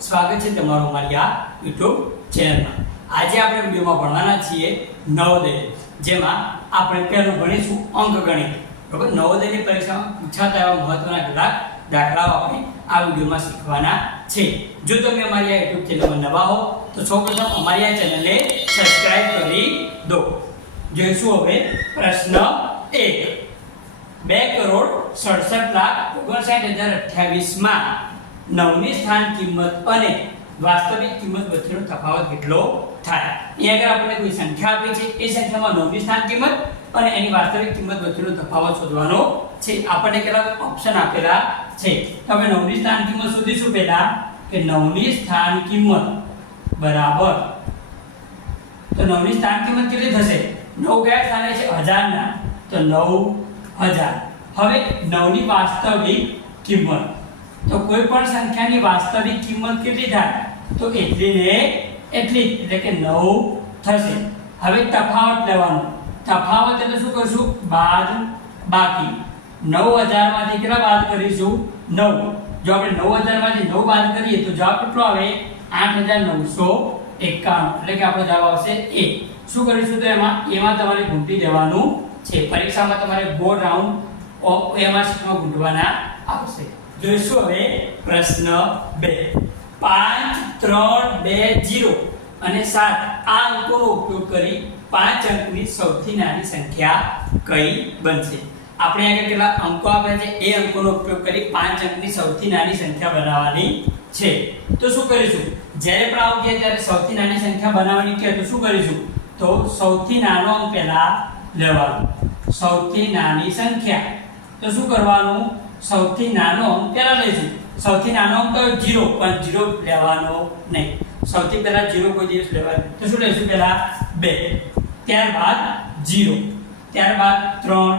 સ્વાગત છે તમારું અમારી આ YouTube ચેનલમાં। આજે આપણે વિડિયોમાં ભણવાના છીએ નવોદય, જેમાં આપણે પહેલું ભણીશું અંકગણિત। બરાબર, નવોદયની પરીક્ષામાં પૂછાતા એવા મહત્વના કેટલાક દાખલાઓ આપણે આ વિડિયોમાં શીખવાના છે। જો તમે અમારી આ YouTube ચેનલમાં નવા હો તો સૌપ્રથમ અમારી આ ચેનલને સબસ્ક્રાઇબ કરી દો। જોઈશું હવે પ્રશ્ન 1। 2,67,59,028 માં 9ની સ્થાન કિંમત અને વાસ્તવિક કિંમત વચ્ચેનો તફાવત કેટલો થાય? અહીં આગળ આપણે કોઈ સંખ્યા આપી છે, એ સંખ્યામાં 9ની સ્થાન કિંમત અને એની વાસ્તવિક કિંમત વચ્ચેનો તફાવત શોધવાનો છે। આપણને કેટલાક ઓપ્શન આપેલા છે, તો આપણે 9ની સ્થાન કિંમત શોધીશું પહેલા કે 9ની સ્થાન કિંમત બરાબર, તો 9ની સ્થાન કિંમત કેટલી થશે? 9 કયા સ્થાને છે? 1000 ના, તો 9000। હવે 9 ની વાસ્તવિક કિંમત, તો કોઈ પણ સંખ્યાની વાસ્તવિક કિંમત કેટલી થાય? તો એટલી ને એટલી, એટલે કે 9 થશે। હવે તફાવત લેવાનો, તફાવત એટલે શું કરશું? બાદ બાકી। 9000 માંથી કેટલા બાદ કરીશું? 9। જો આપણે 9000 માંથી 9 બાદ કરીએ તો જવાબ કેટલો આવે? 8951, એટલે કે આપણો જવાબ આવશે A। શું કરીશું? તો એમાં તમારે ગુંટી દેવાનું છે। પરીક્ષામાં તમારે ગોળ રાઉન્ડ એમાં શીખવા ગુંટવાના આવશે। જોઈશું હવે પ્રશ્ન 2। 5, 3, 2, 0 અને 7 આ અંકોનો ઉપયોગ કરી 5 અંકની સૌથી નાની સંખ્યા કઈ બનશે? આપણે આગળ કેટલા અંકો આપ્યા છે, એ અંકોનો ઉપયોગ કરી 5 અંકની સૌથી નાની સંખ્યા બનાવવાની છે। તો શું કરીશું? જ્યારે પણ આવું કહે ત્યારે સૌથી નાની સંખ્યા બનાવવાની કહે તો શું કરીશું? તો સૌથી નાનો અંક પહેલા લેવાનો, સૌથી નાની સંખ્યા, તો શું કરવાનું? સૌથી નાનો અંક પહેલા લઈશું। સૌથી નાનો અંક કયો? 0, પણ 0 લેવાનો નહીં। સૌથી પહેલા 0 કોઈ દિવસ લેવાનો, તો શું લઈશું? પહેલા 2, ત્યારબાદ 0, ત્યારબાદ 3,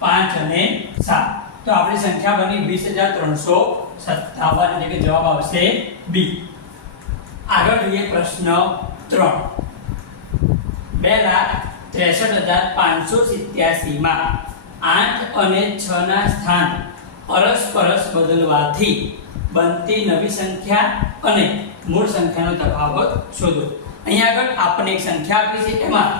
5 અને 7। તો આપણી સંખ્યા બની 20,357, એટલે કે જવાબ આવશે B। આગળ જોઈએ પ્રશ્ન 3। 2,63,587 માં 8 અને 6 ના સ્થાન પરસ્પર બદલવાથી બનતી નવી સંખ્યા અને મૂળ સંખ્યાનો તફાવત શોધો। અહીંયા આગળ આપણે એક સંખ્યા આપી છે, એમાં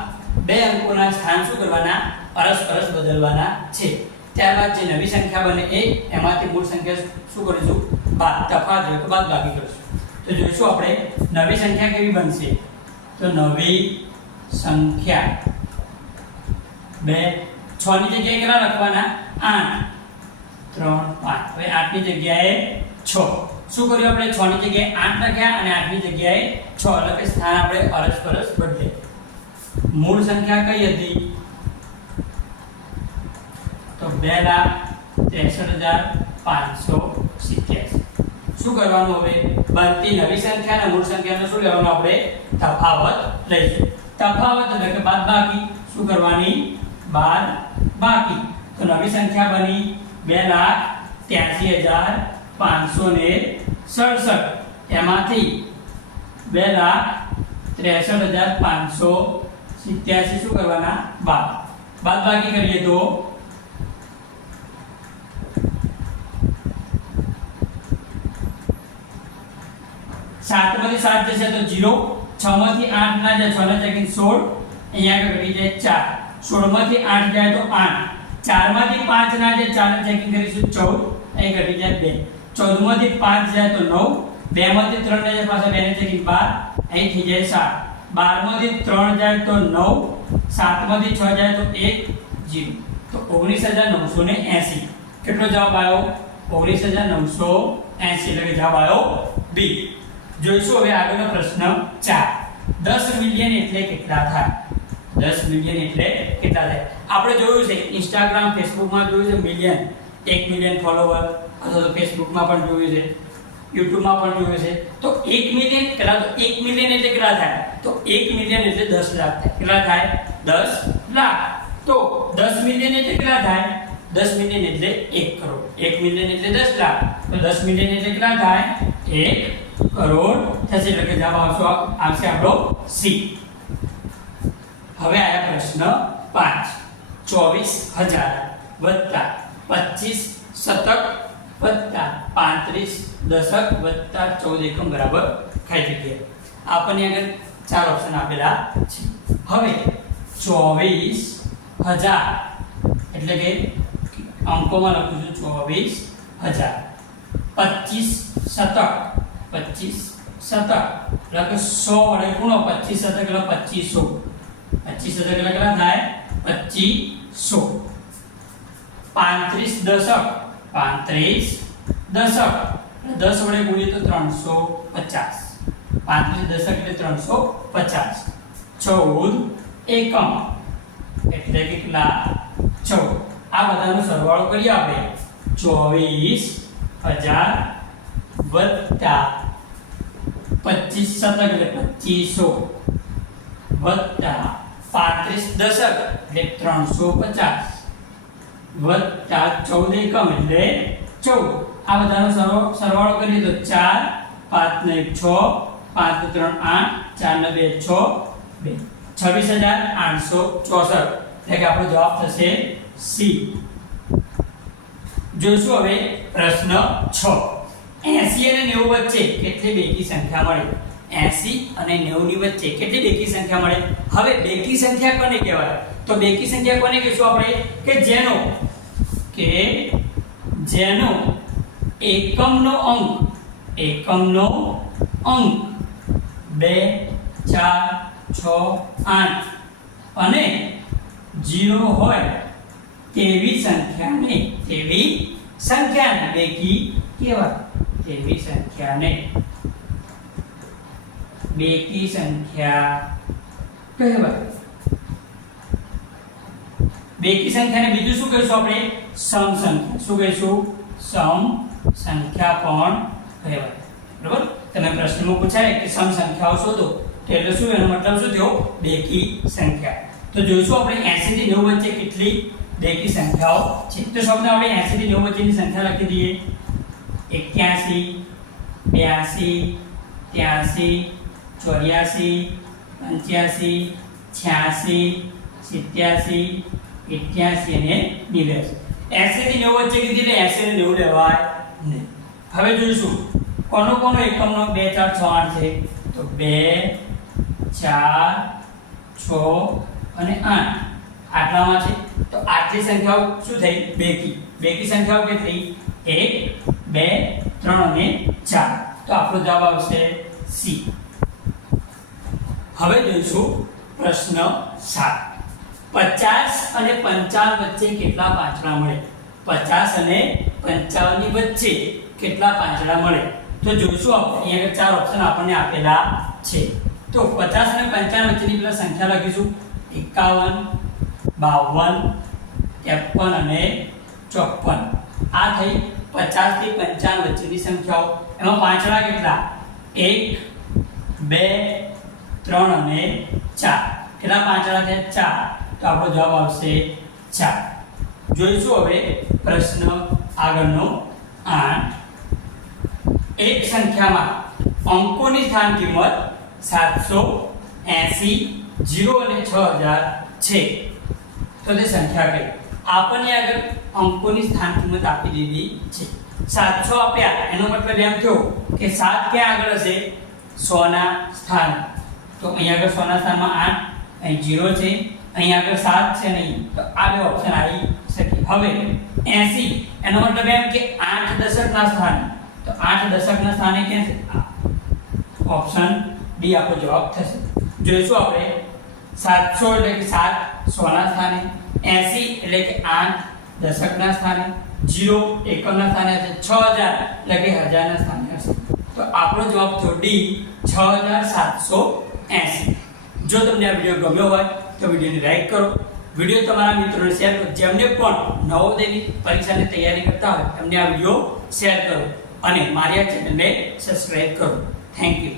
બે અંકોના સ્થાન શું કરવાના? પરસ્પર બદલવાના છે। ત્યારબાદ જે નવી સંખ્યા બને એમાંથી મૂળ સંખ્યા શું કરીશું? બાદ, તફાવત બાદ બાકી કરીશું। તો જોઈશું આપણે નવી સંખ્યા કેવી બનશે? તો નવી સંખ્યા 2, 6 ની જગ્યાએ કેટલા લખવાના? 8, 3, 5। હવે 8 ની જગ્યાએ 6। શું કર્યું આપણે? 6 ની જગ્યાએ 8 લખ્યા અને 8 ની જગ્યાએ 6, એટલે કે સ્થાન આપણે પરસ્પર બદલે। મૂળ સંખ્યા કઈ હતી? તો 2,63,587। શું કરવાનું? હવે બનતી નવી સંખ્યા અને મૂળ સંખ્યાનો શું લેવાનું? આપણે તફાવત લઈશું। તફાવત એટલે કે બાદબાકી। શું કરવાની? બાદબાકી। તો નવી સંખ્યા બની 2,83,567, એમાંથી 2,63,587 શું કરવાના? બાદબાકી કરીએ તો 7 માંથી 7 જશે તો 0, 6 માંથી 8 ના જાય, 6 ના જગ્યાએ 16, અહીંયા આગળ ઘટી જાય 4, 16 માંથી 8 જાય તો 8, 4 માંથી 5 ના જાય, 4 ને ચેકિંગ કરીશું 14, અહીં ઘટી જાય 2, 14 માંથી 5 જાય તો 9, 2 માંથી 3 ના જાય પાછા 2 ને ચેકિંગ 12, અહીં થઈ જાય 7, 12 માંથી 3 જાય તો 9, 7 માંથી 6 જાય તો 1, 0, તો 19,980। કેટલો જવાબ આવ્યો? 19,980, એટલે કે જવાબ આવ્યો B। જોઈશું હવે આગળનો પ્રશ્ન 4। 10 મિલિયન એટલે કેટલા થાય? 10 મિલિયન એટલે કેટલા થાય? આપણે જોયું છે Instagram, Facebook માં જોયું છે મિલિયન, 1 મિલિયન ફોલોવર, અથવા તો Facebook માં પણ જોયું છે, YouTube માં પણ જોયું છે। તો 1 મિલિયન કેટલા? તો 1 મિલિયન એટલે કેટલા થાય? તો 1 મિલિયન એટલે 10 લાખ થાય। કેટલા થાય? 10 લાખ। તો 10 મિલિયન એટલે કેટલા થાય? 10 મિલિયન એટલે 1 કરોડ। 1 મિલિયન એટલે 10 લાખ, તો 10 મિલિયન એટલે કેટલા થાય? 1 કરોડ થશે, એટલે કે જવાબ આવશે આપણો C। હવે આયા પ્રશ્ન 5। 24,000 + 25 શતક + 35 દશક વત્તા 14 એકમ બરાબર ખાઈ જગ્યાએ આપણને આગળ ચાર ઓપ્શન આપેલા છે. હવે 24,000 એટલે કે અંકોમાં લખું છું 24,000. 25 શતક, 25 શતક એટલે કે 100 વડે ગુણો. 25 શતક એટલે 2500. 25 શતક એટલે કેટલા થાય? 2500. 35 દશક, 35 દશક 10 વડે ગુણીએ તો 350. 35 દશક એટલે 350. 14 એકમ એટલે કેટલા? 14. આ બધાનો સરવાળો કરીએ આપણે. 24,000 વત્તા 25 શતક એટલે 2500 વત્તા 35 દશક એટલે 350 વત્તા 14 એકમ એટલે 14. આ બધાનો સરવાળો કરીએ તો 4 5 ને 1 6 5 ને 3 8 4 ને 2 6 2 26,864 એટલે કે આપણો જવાબ થશે સી. જોઈશું હવે પ્રશ્ન 6. 80 અને 90 વચ્ચે કેટલી બેકી સંખ્યા મળે? 80 અને 90 ની વચ્ચે કેટલી બેકી સંખ્યા મળે? હવે બેકી સંખ્યા કોને કહેવાય? તો બેકી સંખ્યા કોને કહીશું આપણે? કે જેનો એકમનો અંક 2 4 6 8 અને 0 હોય તેવી સંખ્યાને બેકી કહેવાય. તેવી સંખ્યાને બેકી સંખ્યા કહેવાય. બેકી સંખ્યાને બીજું શું કહીશું આપણે? સમ સંખ્યા. શું કહીશું? સમ સંખ્યા પણ કહેવાય. બરાબર? તમે પ્રશ્નમાં પૂછાય કે સમ સંખ્યાઓ શોધો તો એટલે શું? એનો મતલબ શું થયો? બેકી સંખ્યા. તો જોઈશું આપણે 80 થી 90 વચ્ચે કેટલી બેકી સંખ્યાઓ છે. તો સૌપ્રથમ આપણે 80 થી 90 વચ્ચેની સંખ્યા લખી દઈએ. 81 82 83 84 85 86 87 88 અને 89. 80 થી 90 વચ્ચે કીધી એટલે 80 અને 90 લેવાય નહીં. હવે જોઈશું કોનો એકમનો 2 4 6 8 છે. તો 2 4 6 અને 8 આટલામાં છે. તો આટલી સંખ્યાઓ શું થઈ? બેકી સંખ્યાઓ કે થઈ? 1 2 3 અને 4. તો આપણો જવાબ આવશે સી. હવે જોઈશું પ્રશ્ન 7. 50 અને 55 વચ્ચે કેટલા પાંચડા મળે? 50 અને 55 ની વચ્ચે કેટલા પાંચડા મળે? તો જોઈશું આપણે અહીંયા ચાર ઓપ્શન આપણને આપેલા છે. તો 50 અને 55 વચ્ચેની પેલા સંખ્યા લખીશું. 51 52 53 અને 54. આ થઈ 50 થી 55 વચ્ચેની સંખ્યાઓ. એમાં પાંચડા કેટલા? 1 2 3 અને 4. કેટલા પાંચડા થયા? 4. તો આપણો જવાબ આવશે 4. જોઈશું હવે પ્રશ્ન આગળનો 8. એક સંખ્યામાં અંકોની સ્થાન કિંમત 780 0 અને 6000 છે. તો તે સંખ્યા કઈ? આપણને આગળ અંકોની સ્થાન કિંમત આપી દીધી છે. 700 આપ્યા એનો મતલબ એમ થયો કે 7 ક્યાં આગળ હશે? 100 ના સ્થાન. તો અહીંયા આગળ 100 ના સ્થાનમાં 8, અહીં 0 છે, અહીંયા આગળ 7 છે નહીં. તો આ બે ઓપ્શન આવી શકે. હવે 80 એનો મતલબ એમ કે 8 દશકના સ્થાને. તો 8 દશકના સ્થાને ક્યાં છે? ઓપ્શન ડી આપણો જવાબ થશે. જોઈશું આપણે 700 એટલે કે 7 100 ના સ્થાને, 80 એટલે કે 8 દશકના સ્થાને, 0 એકમના સ્થાને હશે, 6000 એટલે કે હજારના સ્થાને હશે. તો આપણો જવાબ થયો ડી 6780. જો તમને આ વિડિયો ગમ્યો હોય તો વિડિયોને લાઈક કરો, વિડિયો તમારા મિત્રોને શેર કરો. જેમને પણ નવોદયની પરીક્ષાની તૈયારી કરતા હોય એમને આ વિડિયો શેર કરો અને મારી આ ચેનલને સબસ્ક્રાઇબ કરો. Thank you.